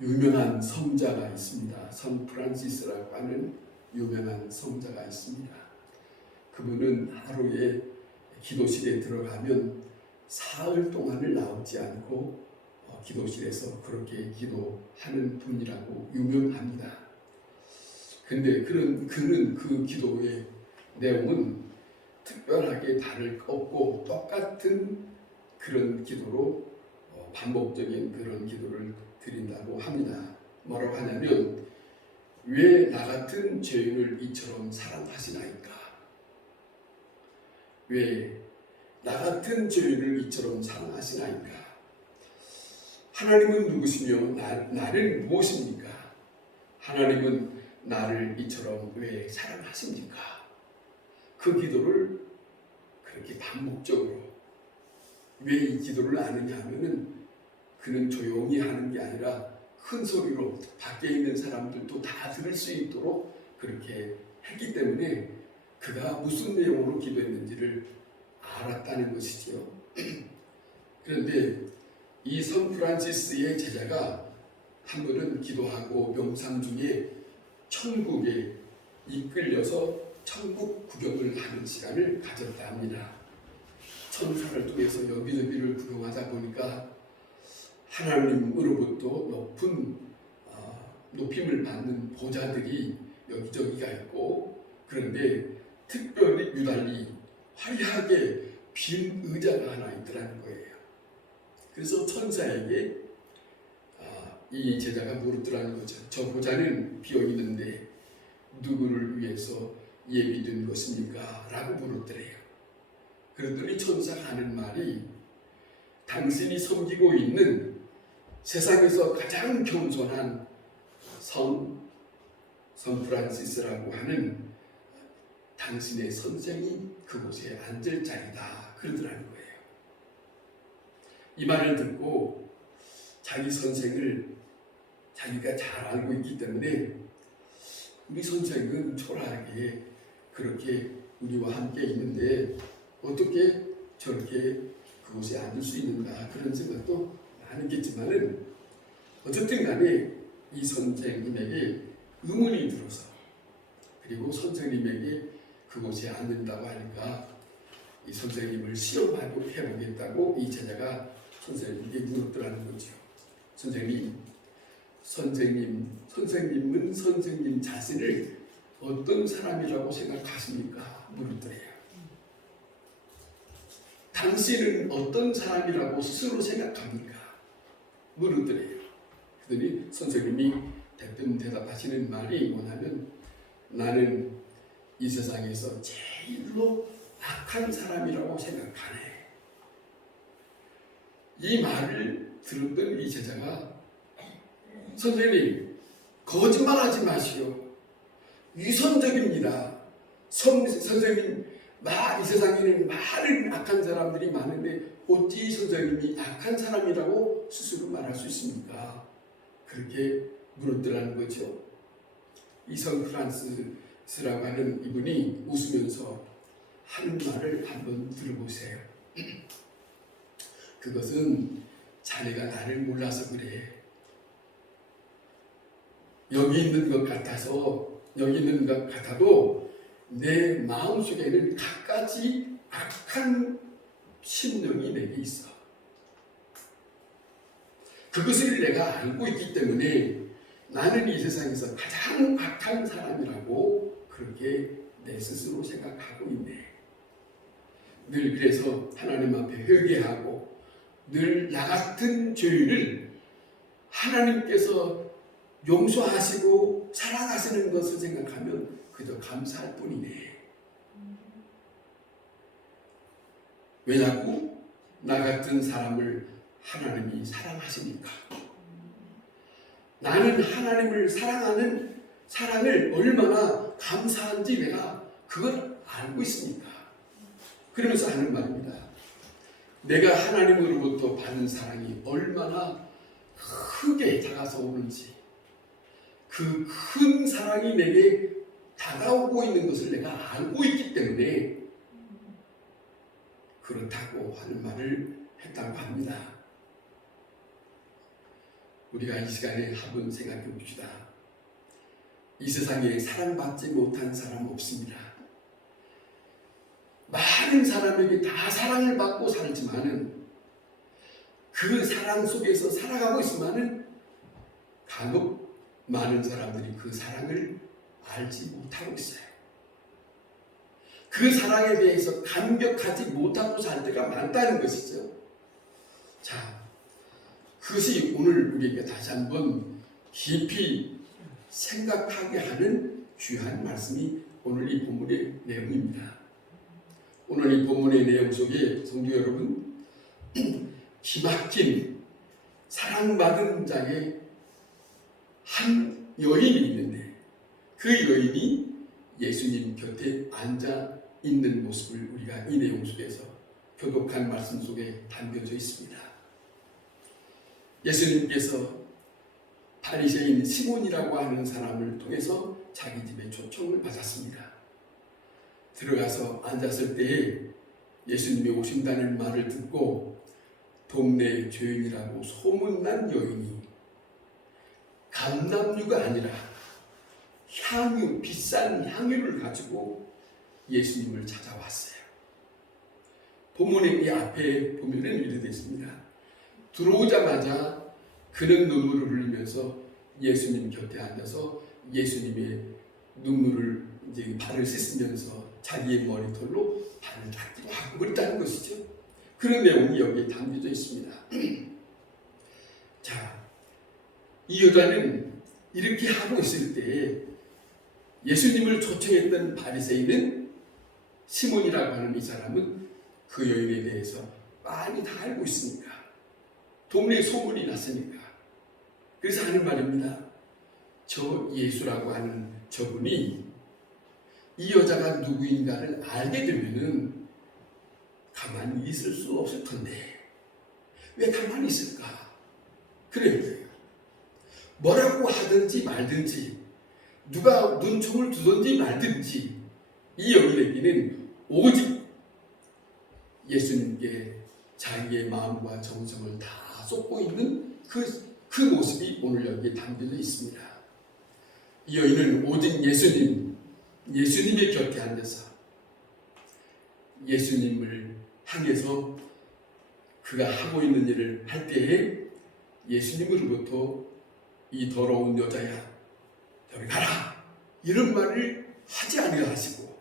유명한 성자가 있습니다. 선 프란시스라고 하는 유명한 성자가 있습니다. 그분은 하루에 기도실에 들어가면 사흘 동안을 나오지 않고 기도실에서 그렇게 기도하는 분이라고 유명합니다. 근데 그는 그 기도의 내용은 특별하게 다를 거 없고 똑같은 그런 기도로 반복적인 그런 기도를 드린다고 합니다. 뭐라고 하냐면, 왜 나 같은 죄인을 이처럼 사랑하시나이까? 왜 나 같은 죄인을 이처럼 사랑하시나이까? 하나님은 누구시며 나는 무엇입니까? 하나님은 나를 이처럼 왜 사랑하십니까? 그 기도를 그렇게 반복적으로, 왜 이 기도를 하느냐 하면은 그는 조용히 하는 게 아니라 큰 소리로 밖에 있는 사람들도 다 들을 수 있도록 그렇게 했기 때문에 그가 무슨 내용으로 기도했는지를 알았다는 것이지요. 그런데 이 선 프란시스의 제자가 한 번은 기도하고 명상 중에 천국에 이끌려서 천국 구경을 하는 시간을 가졌다 합니다. 천사를 통해서 여기저기를 구경하다 보니까 하나님으로부터 높은 높임을 받는 보좌들이 여기저기가 있고, 그런데 특별히 유달리 화려하게 빈 의자가 하나 있더라는 거예요. 그래서 천사에게 이 제자가 물었더라는 거죠. 저 보좌는 비어 있는데 누구를 위해서 예비된 것입니까? 라고 물었더래요. 그랬더니 천사가 하는 말이, 당신이 섬기고 있는 세상에서 가장 겸손한 선 프란시스라고 하는 당신의 선생이 그곳에 앉을 자리다, 그러더라는 거예요. 이 말을 듣고 자기 선생을 자기가 잘 알고 있기 때문에 우리 선생은 초라하게 그렇게 우리와 함께 있는데 어떻게 저렇게 그곳에 앉을 수 있는가, 그런 생각도 많았겠지만은 어쨌든 간에 이 선생님에게 의문이 들어서, 그리고 선생님에게 그곳에 앉는다고 하니까 이 선생님을 시험해보겠다고 이 제자가 선생님에게 물었더라는 거죠. 선생님은 선생님 자신을 어떤 사람이라고 생각하십니까? 물었더래요. 당신은 어떤 사람이라고 스스로 생각합니까? 물었더래요. 그러더니 선생님이 대뜸 대답하시는 말이 뭐냐면, 나는 이 세상에서 제일로 악한 사람이라고 생각하네. 이 말을 들었던 이 제자가, 선생님 거짓말하지 마시오. 위선적입니다. 선생님, 이 세상에는 많은 악한 사람들이 많은데 어찌 선생님이 악한 사람이라고 스스로 말할 수 있습니까? 그렇게 물었더라는 거죠. 이 선 프란시스라고 하는 이분이 웃으면서 하는 말을 한번 들어보세요. 그것은 자네가 나를 몰라서 그래. 여기 있는 것 같아도 내 마음속에는 갖가지 악한 심령이 내게 있어. 그것을 내가 알고 있기 때문에 나는 이 세상에서 가장 악한 사람이라고 그렇게 내 스스로 생각하고 있네. 늘 그래서 하나님 앞에 회개하고 늘 나 같은 죄인을 하나님께서 용서하시고 사랑하시는 것을 생각하면 그저 감사할 뿐이네. 왜냐고? 나 같은 사람을 하나님이 사랑하시니까. 나는 하나님을 사랑하는 사랑을 얼마나 감사한지 내가 그걸 알고 있습니다. 그러면서 하는 말입니다. 내가 하나님으로부터 받는 사랑이 얼마나 크게 다가서 오는지, 그 큰 사랑이 내게 다가오고 있는 것을 내가 알고 있기 때문에 그렇다고 하는 말을 했다고 합니다. 우리가 이 시간에 한번 생각해 봅시다. 이 세상에 사랑받지 못한 사람 없습니다. 많은 사람에게 다 사랑을 받고 살지만은 그 사랑 속에서 살아가고 있지만은 간혹 많은 사람들이 그 사랑을 알지 못하고 있어요. 그 사랑에 대해서 감격하지 못하고 살 때가 많다는 것이죠. 자, 그것이 오늘 우리에게 다시 한번 깊이 생각하게 하는 귀한 말씀이 오늘 이 본문의 내용입니다. 오늘 이 본문의 내용 속에 성도 여러분, 기막힌 사랑받은 자의 한 여인이 있는데 그 여인이 예수님 곁에 앉아 있는 모습을 우리가 이 내용 속에서 교독한 말씀 속에 담겨져 있습니다. 예수님께서 바리새인 시몬이라고 하는 사람을 통해서 자기 집에 초청을 받았습니다. 들어가서 앉았을 때에 예수님이 오신다는 말을 듣고 동네 죄인이라고 소문난 여인이 감람류가 아니라 향유, 비싼 향유를 가지고 예수님을 찾아왔어요. 본문의 이 앞에 보면은 이렇게 되어 있습니다. 들어오자마자 그는 눈물을 흘리면서 예수님 곁에 앉아서 예수님의 눈물을 이제 발을 씻으면서 자기의 머리털로 발을 닦기도 하고 그랬다는 것이죠. 그런 내용이 여기에 담겨져 있습니다. 자, 이 여자는 이렇게 하고 있을 때 예수님을 초청했던 바리새인은 시몬이라고 하는 이 사람은 그 여인에 대해서 많이 다 알고 있으니까, 동네에 소문이 났으니까, 그래서 하는 말입니다. 저 예수라고 하는 저분이 이 여자가 누구인가를 알게 되면은 가만히 있을 수 없을 텐데 왜 가만히 있을까? 그래요. 뭐라고 하든지 말든지 누가 눈총을 두든지 말든지 이 여인에게는 오직 예수님께 자기의 마음과 정성을 다 쏟고 있는 그 모습이 오늘 여기에 담겨져 있습니다. 이 여인은 오직 예수님의 곁에 앉아서 예수님을 향해서 그가 하고 있는 일을 할 때에 예수님으로부터 이 더러운 여자야 저리 가라 이런 말을 하지 아니하시고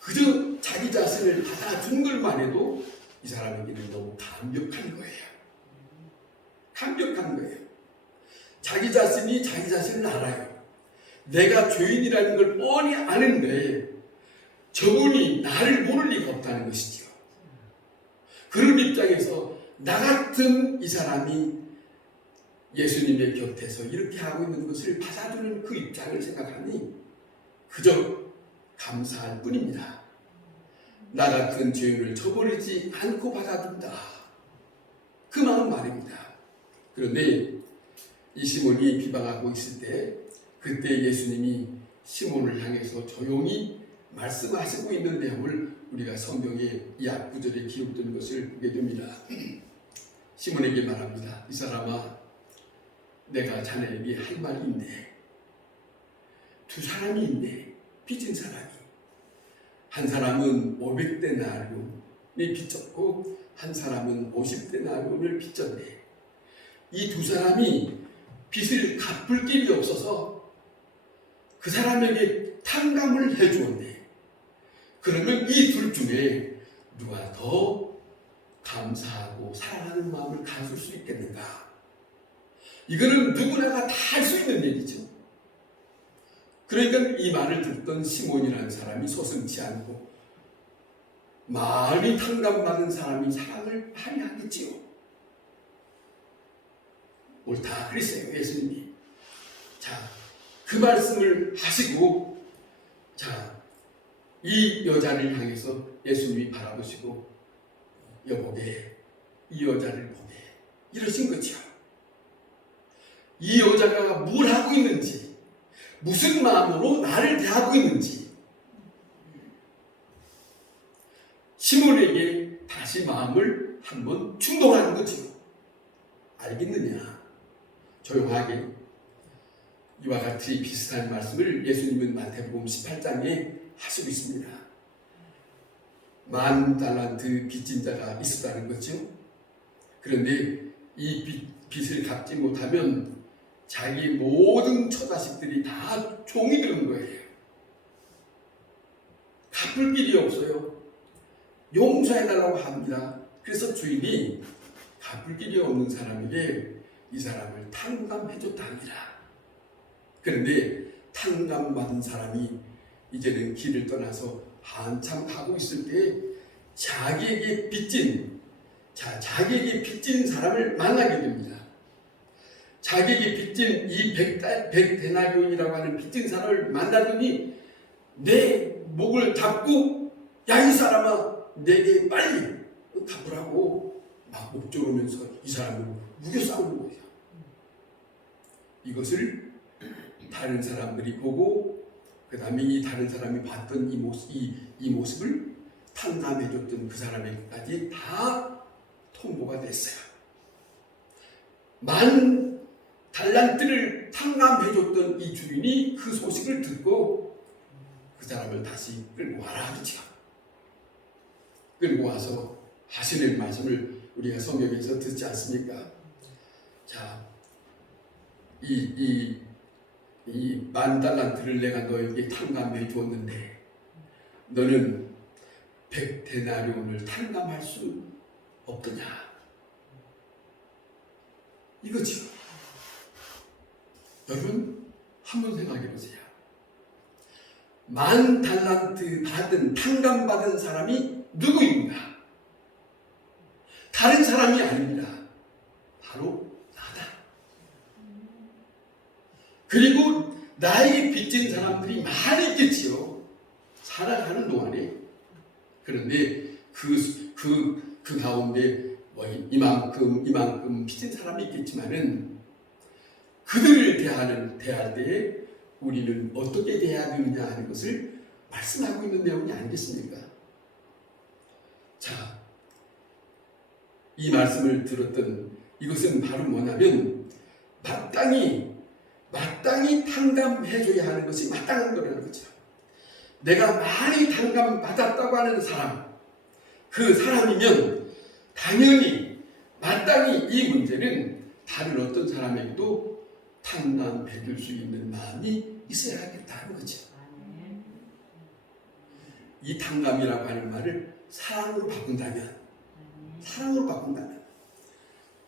그저 자기 자신을 받아준 것만 해도 이 사람에게는 너무 감격한 거예요. 감격한 거예요. 자기 자신이 자기 자신을 알아요. 내가 죄인이라는 걸 뻔히 아는데 저분이 나를 모를 리가 없다는 것이죠. 그런 입장에서 나 같은 이 사람이 예수님의 곁에서 이렇게 하고 있는 것을 받아주는 그 입장을 생각하니 그저 감사할 뿐입니다. 나 같은 죄인을 저버리지 않고 받아준다. 그 마음 말입니다. 그런데 이 시몬이 비방하고 있을 때 그때 예수님이 시몬을 향해서 조용히 말씀하시고 있는 내용을 우리가 성경의 이 앞구절에 기록된 것을 보게 됩니다. 시몬에게 말합니다. 이 사람아, 내가 자네에게 할 말이 있네. 두 사람이 있네. 빚진 사람이. 한 사람은 500데나리온을 빚졌고 한 사람은 50데나리온을 빚졌네. 이 두 사람이 빚을 갚을 길이 없어서 그 사람에게 탕감을 해주었네. 그러면 이 둘 중에 누가 더 감사하고 사랑하는 마음을 가질 수 있겠는가? 이거는 누구나가 다 할 수 있는 얘기죠. 그러니까 이 말을 듣던 시몬이라는 사람이 소승치 않고 마음이 탕감받은 사람이 사랑을 많이 하겠지요. 옳다 그랬어요, 예수님이. 자, 그 말씀을 하시고, 자, 이 여자를 향해서 예수님이 바라보시고, 여보게, 이 여자를 보게, 이러신 거죠. 이 여자가 뭘 하고 있는지, 무슨 마음으로 나를 대하고 있는지, 시몬에게 다시 마음을 한번 충동하는 거죠. 알겠느냐? 조용하게 이와 같이 비슷한 말씀을 예수님은 마태복음 18장에 하시고 있습니다. 10,000달란트 빚진 자가 있었다는 거죠. 그런데 이 빚을 갚지 못하면 자기 모든 처자식들이 다 종이 되는 거예요. 갚을 길이 없어요. 용서해달라고 합니다. 그래서 주인이 갚을 길이 없는 사람에게 이 사람을 탕감해줬답니다. 그런데 탕감받은 사람이 이제는 길을 떠나서 한참 가고 있을 때 자기에게 빚진 사람을 만나게 됩니다. 자기에게 빚진 이 100데나리온이라고 하는 빚진 사람을 만나더니 내 목을 잡고 야, 이 사람아, 내게 빨리 갚으라고 막 옥조르면서 이 사람을 무겨 싸우는 거예요. 이것을 다른 사람들이 보고 그 다음에 이 다른 사람이 봤던 이 모습을 탕감해줬던 그 사람에게까지 다 통보가 됐어요. 10,000달란트를 탕감해줬던 이 주인이 그 소식을 듣고 그 사람을 다시 끌고 와라 하죠. 끌고 와서 하시는 말씀을 우리가 성경에서 듣지 않습니까? 자, 이 10,000달란트를 내가 너에게 탕감해 주었는데 너는 100데나리온을 탕감할 수 없더냐? 이거죠. 여러분 한번 생각해 보세요. 10,000달란트 받은 탕감받은 사람이 누구입니까? 다른 사람이 아닙니다. 바로 나다. 그리고 나에게 빚진 사람들이 많이 있겠지요. 살아가는 동안에. 그런데 그 가운데 이만큼 빚진 사람이 있겠지만은 그들을 대할 때에 우리는 어떻게 대해야 되느냐 하는 것을 말씀하고 있는 내용이 아니겠습니까? 자, 이 말씀을 들었던 이것은 바로 뭐냐면 마땅히 탕감해줘야 하는 것이 마땅한 거라는 거죠. 내가 많이 탕감받았다고 하는 사람, 그 사람이면 당연히 마땅히 이 문제는 다른 어떤 사람에게도 탕감해줄 수 있는 마음이 있어야겠다는 거죠. 이 탕감이라고 하는 말을 사랑으로 바꾼다면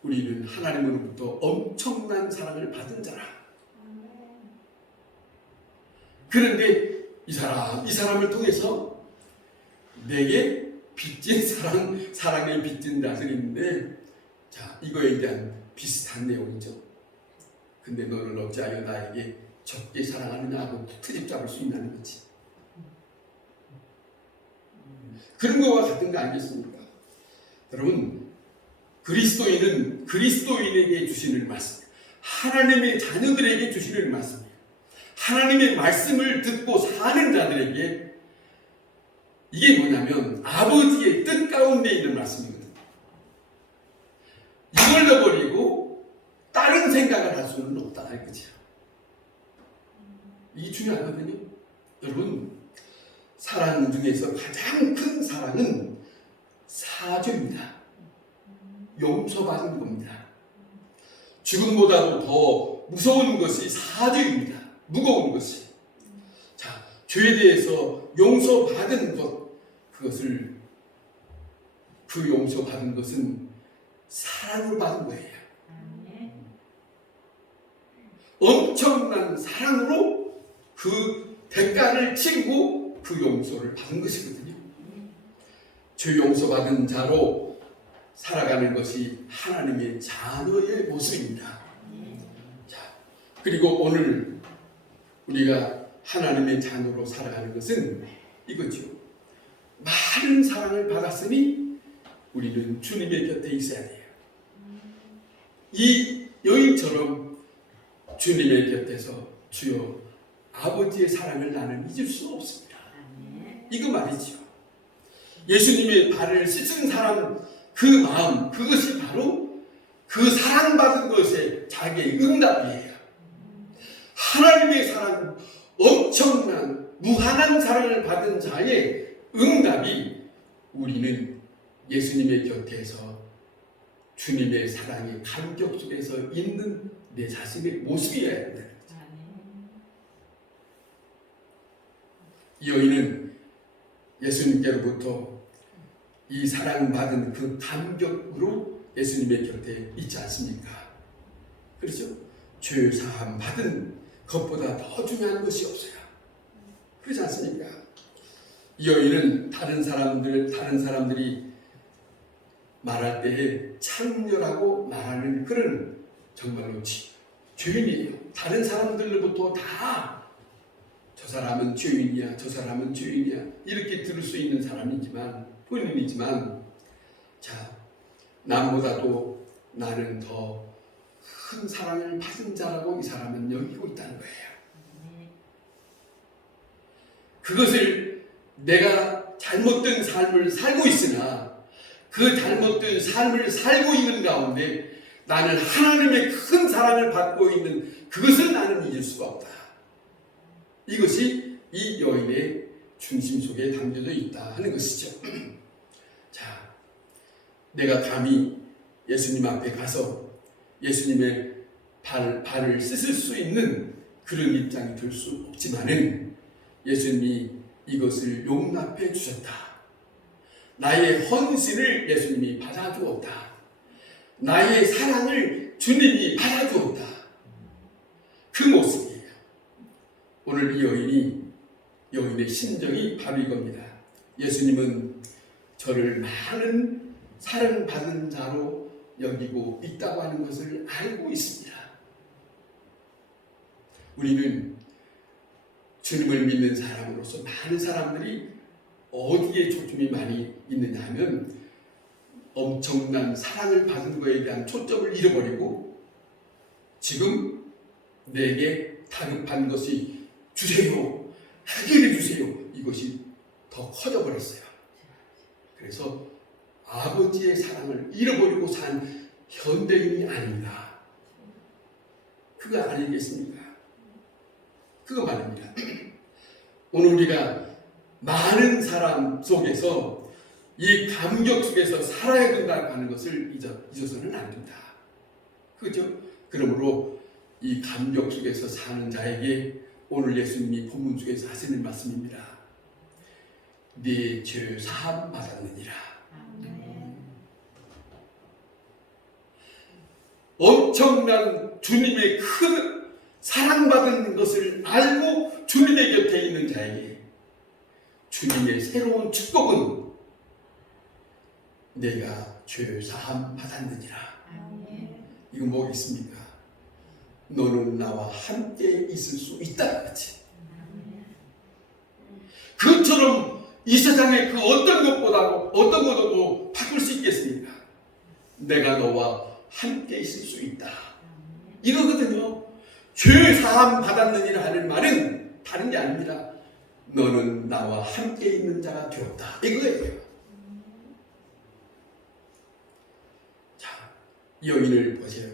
우리는 하나님으로부터 엄청난 사랑을 받은 자라. 그런데 이 사람을 통해서 내게 빚진 사랑에 빚진 자들이 있는데, 자, 이거에 대한 비슷한 내용이죠. 근데 너를 어찌하여 나에게 적게 사랑하느냐 하고 트집 잡을 수 있다는 거지. 그런 거와 같은 거 아니겠습니까? 여러분, 그리스도인에게 주시는 말씀, 하나님의 자녀들에게 주시는 말씀이에요. 하나님의 말씀을 듣고 사는 자들에게 이게 뭐냐면 아버지의 뜻 가운데 있는 말씀이거든요. 이걸 넣어버리고 다른 생각을 할 수는 없다 할 거죠. 이게 중요하거든요. 여러분, 사랑 중에서 가장 큰 사랑은 사죄입니다. 용서받은 겁니다. 죽음보다도 더 무서운 것이 사죄입니다. 무거운 것이. 자, 죄에 대해서 용서받은 것, 그 용서받은 것은 사랑을 받은 거예요. 엄청난 사랑으로 그 대가를 치르고 그 용서를 받은 것이거든요. 죄 용서받은 자로 살아가는 것이 하나님의 자녀의 모습입니다. 자, 그리고 오늘 우리가 하나님의 자녀로 살아가는 것은 이거죠. 많은 사랑을 받았으니 우리는 주님의 곁에 있어야 돼요. 이 여인처럼 주님의 곁에서 주여 아버지의 사랑을 나는 잊을 수 없습니다. 이거 말이죠. 예수님의 발을 씻은 사람 그 마음, 그것이 바로 그 사랑받은 것에 자기의 응답이에요. 하나님의 사랑, 엄청난 무한한 사랑을 받은 자의 응답이 우리는 예수님의 곁에서 주님의 사랑의 감격 속에서 있는 내 자신의 모습이어야 한다. 이 여인은 예수님께로부터 이 사랑받은 그 감격으로 예수님의 곁에 있지 않습니까? 그렇죠? 죄 사함 받은 것보다 더 중요한 것이 없어요. 그렇지 않습니까? 이 여인은 다른 사람들이 말할 때에 창녀라고 말하는 그런 정말로 죄인이에요. 다른 사람들로부터 다 저 사람은 죄인이야, 저 사람은 죄인이야 이렇게 들을 수 있는 사람이지만 본인이지만 자 남보다도 나는 더 큰 사랑을 받은 자라고 이 사람은 여기고 있다는 거예요. 그것을 내가 잘못된 삶을 살고 있으나 그 잘못된 삶을 살고 있는 가운데 나는 하나님의 큰 사랑을 받고 있는 그것을 나는 잊을 수가 없다. 이것이 이 여인의 중심 속에 담겨져 있다 하는 것이죠. 자, 내가 감히 예수님 앞에 가서 예수님의 발을 씻을 수 있는 그런 입장이 될 수 없지만은 예수님이 이것을 용납해 주셨다. 나의 헌신을 예수님이 받아주었다. 나의 사랑을 주님이 받아주었다. 그 모습이에요. 오늘 이 여인의 심정이 바로 이겁니다. 예수님은 저를 많은 사랑받은 자로 여기고 있다고 하는 것을 알고 있습니다. 우리는 주님을 믿는 사람으로서 많은 사람들이 어디에 초점이 많이 있느냐 하면 엄청난 사랑을 받은 것에 대한 초점을 잃어버리고 지금 내게 다급한 것이 주세요, 해결해 주세요, 이것이 더 커져버렸어요. 그래서 아버지의 사랑을 잃어버리고 산 현대인이 아닌가, 그거 아니겠습니까? 그거 말입니다. 오늘 우리가 많은 사람 속에서 이 감격 속에서 살아야 된다고 하는 것을 잊어서는 안 된다. 그죠? 그러므로 이 감격 속에서 사는 자에게 오늘 예수님이 본문 속에서 하시는 말씀입니다. 네 죄 사함 받았느니라. 엄청난 주님의 큰 사랑받은 것을 알고 주님의 곁에 있는 자에게 주님의 새로운 축복은 내가 죄 사함 받았느니라. 이거 뭐겠습니까? 너는 나와 함께 있을 수 있다. 그렇지? 그처럼 이 세상에 그 어떤 것보다도 바꿀 수 있겠습니까? 내가 너와 함께 있을 수 있다. 이거거든요. 죄 사함 받았느니라 하는 말은 다른 게 아닙니다. 너는 나와 함께 있는 자가 되었다. 이거예요. 자, 이 여인을 보세요.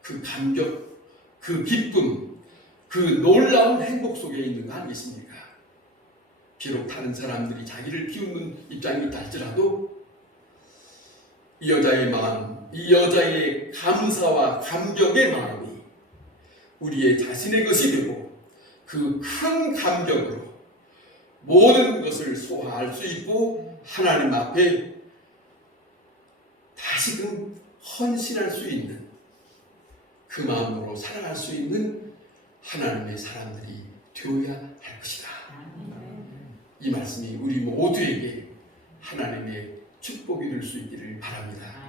그 감격, 그 기쁨, 그 놀라운 행복 속에 있는 거 아니겠습니까? 비록 다른 사람들이 자기를 비웃는 입장이 있다 할지라도 이 여자의 마음, 이 여자의 감사와 감격의 마음이 우리의 자신의 것이 되고 그 큰 감격으로 모든 것을 소화할 수 있고 하나님 앞에 다시금 헌신할 수 있는 그 마음으로 살아갈 수 있는 하나님의 사람들이 되어야 할 것이다. 이 말씀이 우리 모두에게 하나님의 축복이 될 수 있기를 바랍니다.